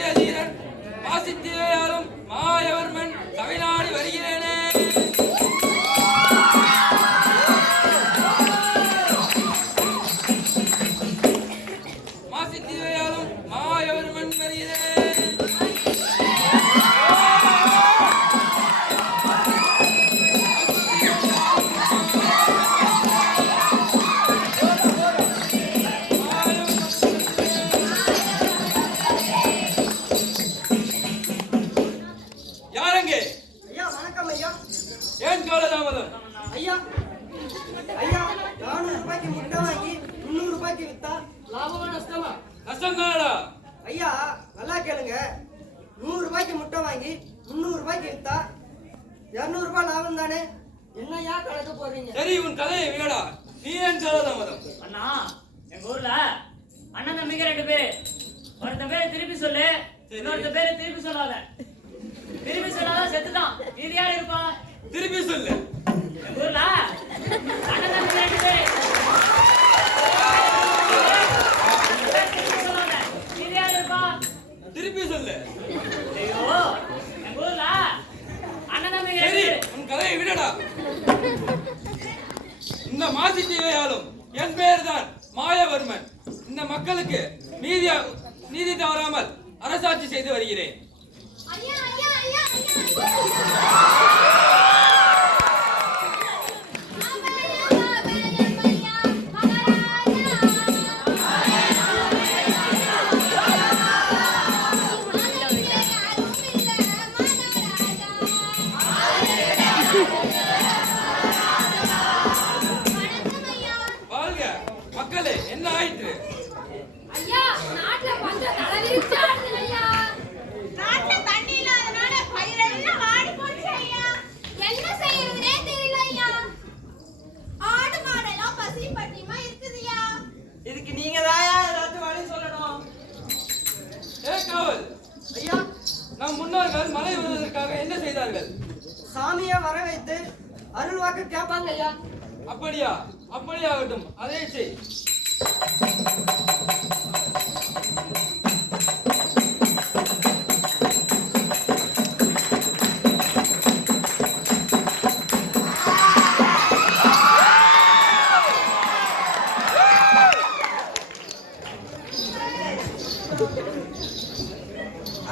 வீரதீரன் பாசித்தீவையாரும் மாயவர்மன் தமிழ்நாடு வருகிறேனே. ஐயா நானூறு ரூபாய்க்கு முட்டை வாங்கி முந்நூறு ரூபாய்க்கு வித்தா லாபமா நஷ்டமா கஷ்டம்தானடா ஐயா நல்லா கேளுங்க. நூறு ரூபாய்க்கு முட்டை வாங்கி முந்நூறு ரூபாய்க்கு வித்தா இருநூறு ரூபாய் லாபம் தானே? என்னையா கணக்கு போடுறீங்க சரி உன் கதையை விடடா. நீ ஏன் சொல்ல தாமதம் அண்ணா எங்க ஊர்ல அண்ணன் தம்பிங்க ரெண்டு பேரு. ஒருத்த பேரை திருப்பி சொல்லு இன்னொருத்த பேரை திருப்பி சொல்லாத. திருப்பி சொல்லாத செத்துட்டான். இது யார் இருப்பா? திருப்பி சொல்லு. திருப்பி சொல்லு. சரி உன் கதையை விடடா. இந்த மாசி தீவையாலும் என் பெயர் தான் மாயவர்மன். இந்த மக்களுக்கு நீதி நீதி தவறாமல் அரசாட்சி செய்து வருகிறேன். செய்தார்கள் சாமியை வர வைத்து அருள் வாக்கு கேட்பாங்க ஐயா. அப்படியா? அப்படியாகட்டும் அதே செய்.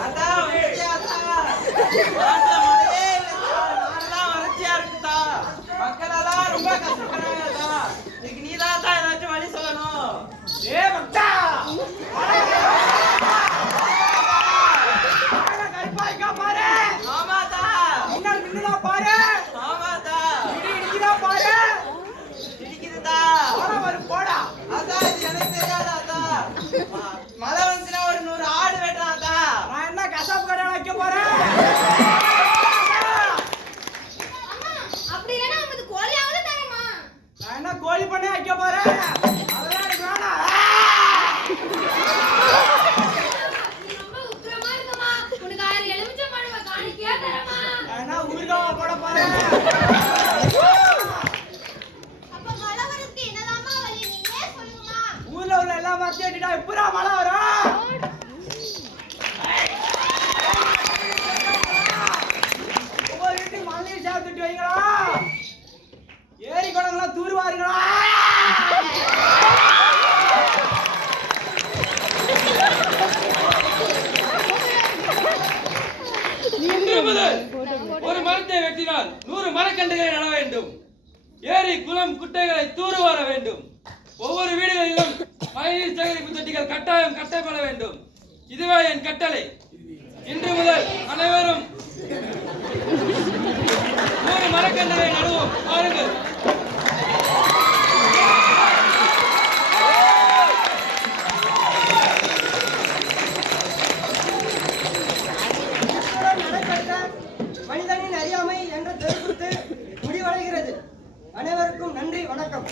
அதான் வறட்சியா ஆமாதா. இடிக்குதுதா. அதான் இது எனக்கு தெரியாதா அதான். மழை வந்துச்சுன்னா ஒரு நூறு ஆடு வெட்டுறான்தா அம்மா அப்படி இல்லைன்னா உங்களுக்கு கோழியாவது தரேம்மா கோழி பண்ணி வைக்க போறேன்? ஊர்ல உள்ள எல்லா எப்படா மழை வரும். ஒவ்வொரு வீட்டுக்கு மழைநீர் சேர்த்துட்டு வைங்களா? ஏரி குளங்களாம் தூர்வாருங்களா? இன்று முதல் ஒரு மரத்தை வெட்டினால் நூறு மரக்கன்றுகளை நட வேண்டும். ஏரி குளம் குட்டைகளை தூர்வார வேண்டும். கட்டாயம் கட்டப்பட வேண்டும். இதுவே என் கட்டளை. இன்று முதல் அனைவரும் நூறு மரக்கன்றுகளை நடுவோம். பாருங்கள். மனிதனின் அறியாமை என்ற தெருக்குத்து முடிவடைகிறது. அனைவருக்கும் நன்றி வணக்கம்.